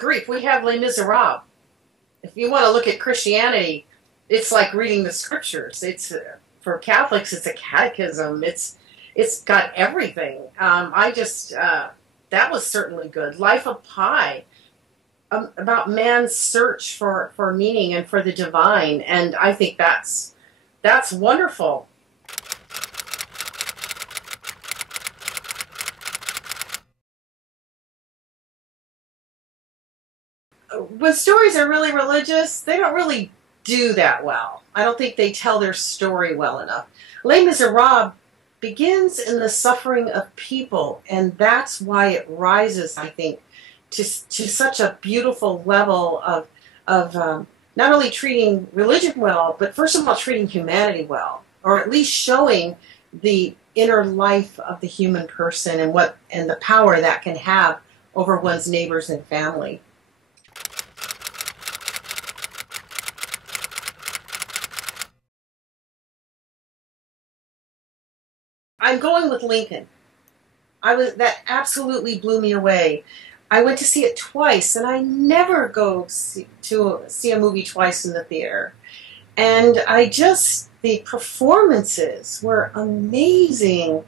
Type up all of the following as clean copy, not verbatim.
Greek, we have Les Misérables. If you want to look at Christianity, it's like reading the scriptures. It's for Catholics, it's a catechism. It's got everything. That was certainly good. Life of Pi, about man's search for meaning and for the divine, and I think that's wonderful. When stories are really religious, they don't really do that well. I don't think they tell their story well enough. Les Miserables begins in the suffering of people, and that's why it rises, I think, to such a beautiful level of not only treating religion well, but first of all treating humanity well, or at least showing the inner life of the human person and the power that can have over one's neighbors and family. I'm going with Lincoln. That absolutely blew me away. I went to see it twice, and I never go to see a movie twice in the theater. And the performances were amazing.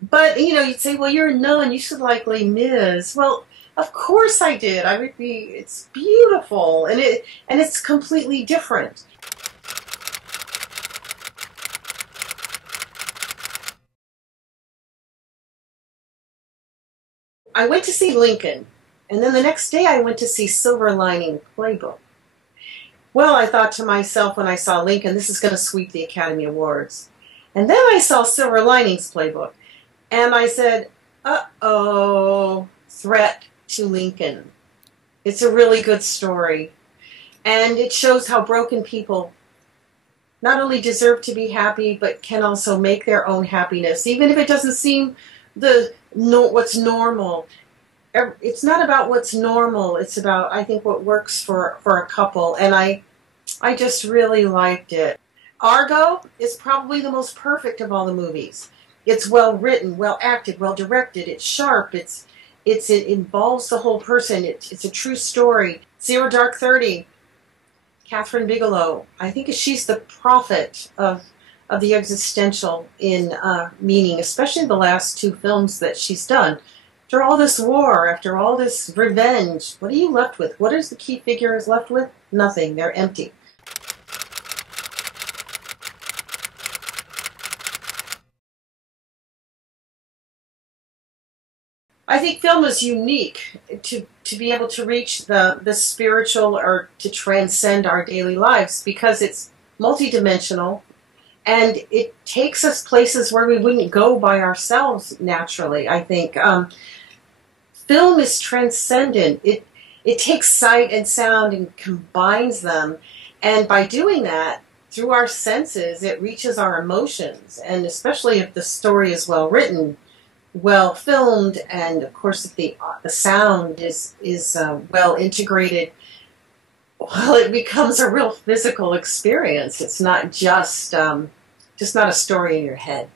But, you'd say, well, you're a nun, you should like Les Mis. Well, of course I did. It's beautiful, and it's completely different. I went to see Lincoln, and then the next day I went to see Silver Lining Playbook. Well, I thought to myself when I saw Lincoln, this is going to sweep the Academy Awards. And then I saw Silver Linings Playbook, and I said, uh-oh, threat to Lincoln. It's a really good story, and it shows how broken people not only deserve to be happy, but can also make their own happiness, even if it doesn't seem what's normal. It's not about what's normal. It's about, I think, what works for a couple. And I just really liked it. Argo is probably the most perfect of all the movies. It's well written, well acted, well directed. It's sharp. It involves the whole person. It's a true story. Zero Dark 30, Catherine Bigelow. I think she's the prophet of the existential in meaning, especially the last two films that she's done. After all this war, after all this revenge, what are you left with? What is the key figure is left with? Nothing. They're empty. I think film is unique to be able to reach the spiritual or to transcend our daily lives because it's multidimensional. And it takes us places where we wouldn't go by ourselves naturally, I think. Film is transcendent. It takes sight and sound and combines them. And by doing that, through our senses, it reaches our emotions. And especially if the story is well written, well filmed, and of course if the sound is well integrated, well, it becomes a real physical experience. It's not just not a story in your head.